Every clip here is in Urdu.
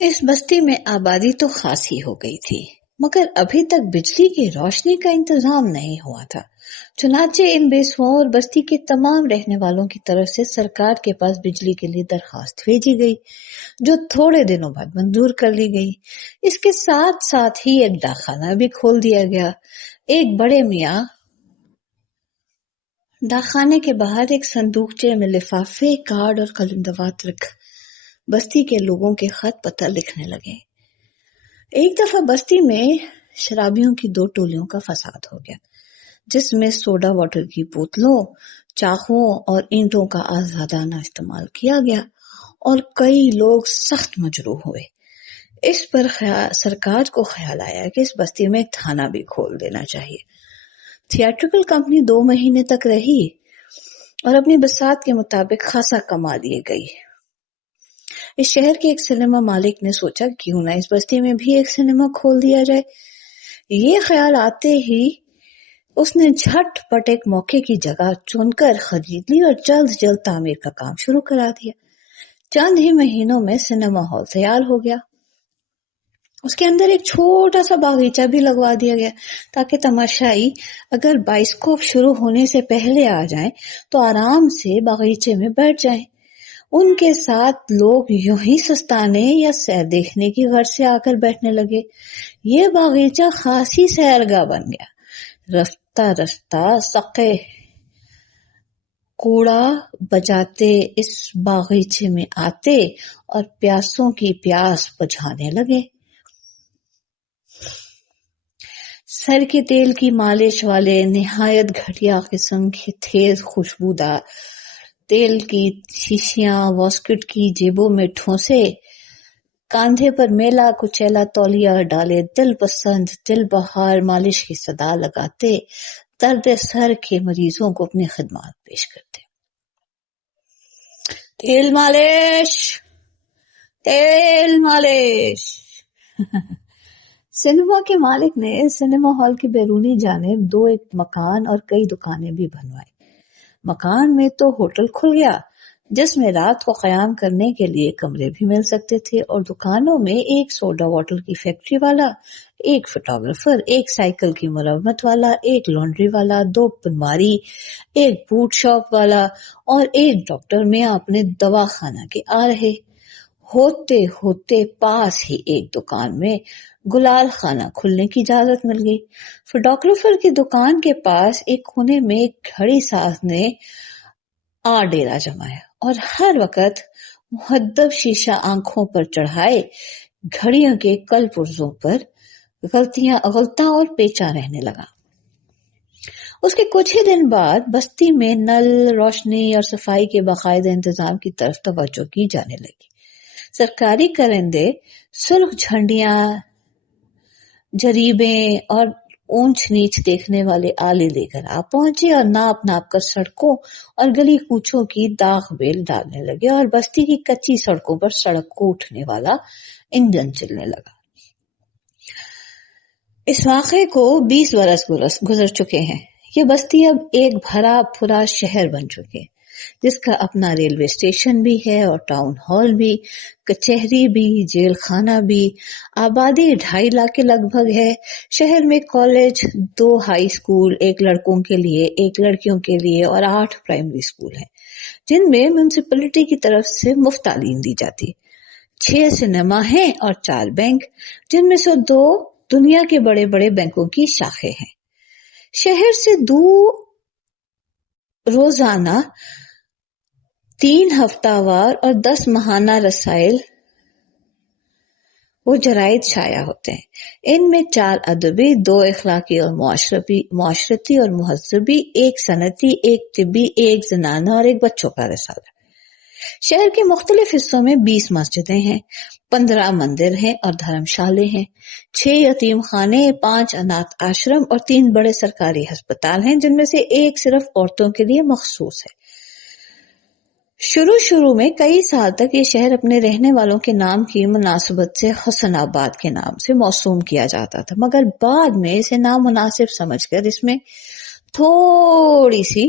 اس بستی میں آبادی تو خاصی ہو گئی تھی، مگر ابھی تک بجلی کی روشنی کا انتظام نہیں ہوا تھا۔ چنانچہ ان بیسواؤں اور بستی کے تمام رہنے والوں کی طرف سے سرکار کے پاس بجلی کے لیے درخواست بھیجی گئی، جو تھوڑے دنوں بعد منظور کر لی گئی۔ اس کے ساتھ ساتھ ہی ایک ڈاکخانہ بھی کھول دیا گیا۔ ایک بڑے میاں ڈاکخانے کے باہر ایک صندوقچے میں لفافے، کارڈ اور قلم دوات رکھ بستی کے لوگوں کے خط پتہ لکھنے لگے۔ ایک دفعہ بستی میں شرابیوں کی 2 ٹولیوں کا فساد ہو گیا، جس میں سوڈا واٹر کی بوتلوں، چاقوؤں اور اینٹوں کا آزادانہ استعمال کیا گیا اور کئی لوگ سخت مجروح ہوئے۔ اس پر سرکار کو خیال آیا کہ اس بستی میں ایک تھانہ بھی کھول دینا چاہیے۔ تھیٹریکل کمپنی 2 مہینے تک رہی اور اپنی بساط کے مطابق خاصا کما لیے گئی۔ اس شہر کے ایک سنیما مالک نے سوچا کیوں نہ اس بستی میں بھی ایک سنیما کھول دیا جائے۔ یہ خیال آتے ہی اس نے جھٹ پٹ ایک موقع کی جگہ چن کر خرید لی اور جلد تعمیر کا کام شروع کرا دیا۔ چند ہی مہینوں میں سنیما ہال تیار ہو گیا۔ اس کے اندر ایک چھوٹا سا باغیچہ بھی لگوا دیا گیا تاکہ تماشائی اگر بائسکوپ شروع ہونے سے پہلے آ جائیں تو آرام سے باغیچے میں بیٹھ جائیں۔ ان کے ساتھ لوگ یوں ہی سستانے یا سیر دیکھنے کی غرض سے آ کر بیٹھنے لگے۔ یہ باغیچہ خاصی سیرگاہ بن گیا۔ رفتہ سقے کوڑا بجاتے اس باغیچے میں آتے اور پیاسوں کی پیاس بجھانے لگے۔ سر کے تیل کی مالش والے نہایت گھٹیا قسم کے تیز خوشبودار تیل کی شیشیاں واسکٹ کی جیبوں میں ٹھونسے، کاندھے پر میلا کچیلا تولیہ ڈالے دل پسند دل بہار مالش کی صدا لگاتے درد سر کے مریضوں کو اپنی خدمات پیش کرتے۔ تیل مالش، تیل مالش۔ سنیما کے مالک نے سنیما ہال کی بیرونی جانب 2 ایک مکان اور کئی دکانیں بھی بنوائی۔ مکان میں تو ہوٹل کھل گیا جس میں رات کو قیام کرنے کے لیے کمرے بھی مل سکتے تھے، اور دکانوں میں ایک سوڈا واٹر کی فیکٹری والا، ایک فوٹوگرافر، ایک سائیکل کی مرمت والا، ایک لانڈری والا، 2 پنواری، ایک بوٹ شاپ والا اور ایک ڈاکٹر میاں اپنے دوا خانہ کے آ رہے۔ ہوتے ہوتے پاس ہی ایک دکان میں گلال خانہ کھلنے کی اجازت مل گئی۔ فوٹوگرافر کی دکان کے پاس ایک کونے میں ایک گھڑی ساز نے ڈیرا جمایا اور ہر وقت مہذب شیشہ آنکھوں پر چڑھائے گھڑیوں کے کل پرزوں پر غلطاں اور پیچا رہنے لگا۔ اس کے کچھ ہی دن بعد بستی میں نل، روشنی اور صفائی کے باقاعدہ انتظام کی طرف توجہ کی جانے لگی۔ سرکاری کرندے سرخ جھنڈیاں، جریبیں اور اونچ نیچ دیکھنے والے آلے لے کر پہنچے اور ناپ کر سڑکوں اور گلی کوچوں کی داغ بیل ڈالنے لگے اور بستی کی کچی سڑکوں پر سڑک کو اٹھنے والا انجن چلنے لگا۔ اس واقعے کو 20 برس گزر چکے ہیں۔ یہ بستی اب ایک بھرا پھرا شہر بن چکے، جس کا اپنا ریلوے اسٹیشن بھی ہے اور ٹاؤن ہال بھی، کچہری بھی، جیل خانہ بھی۔ آبادی 2.5 لاکھ کے لگ بھگ ہے۔ شہر میں کالج، 2 ہائی اسکول، 1 لڑکوں کے لیے، 1 لڑکیوں کے لیے اور 8 پرائمری اسکول ہیں جن میں میونسپلٹی کی طرف سے مفت تعلیم دی جاتی۔ 6 سنیما ہیں اور 4 بینک، جن میں سے 2 دنیا کے بڑے بڑے بینکوں کی شاخیں ہیں۔ شہر سے دور روزانہ 3 ہفتہ وار اور 10 ماہانہ رسائل و جرائد شائع ہوتے ہیں۔ ان میں 4 ادبی، 2 اخلاقی اور معاشرتی اور مہذبی، 1 صنعتی، 1 طبی، 1 زنانہ اور 1 بچوں کا رسالہ۔ شہر کے مختلف حصوں میں 20 مسجدیں ہیں، 15 مندر ہیں اور دھرم شالے ہیں، 6 یتیم خانے، 5 اناتھ آشرم اور 3 بڑے سرکاری ہسپتال ہیں جن میں سے 1 صرف عورتوں کے لیے مخصوص ہے۔ شروع میں کئی سال تک یہ شہر اپنے رہنے والوں کے نام کی مناسبت سے حسن آباد کے نام سے موسوم کیا جاتا تھا، مگر بعد میں اسے نامناسب سمجھ کر اس میں تھوڑی سی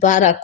12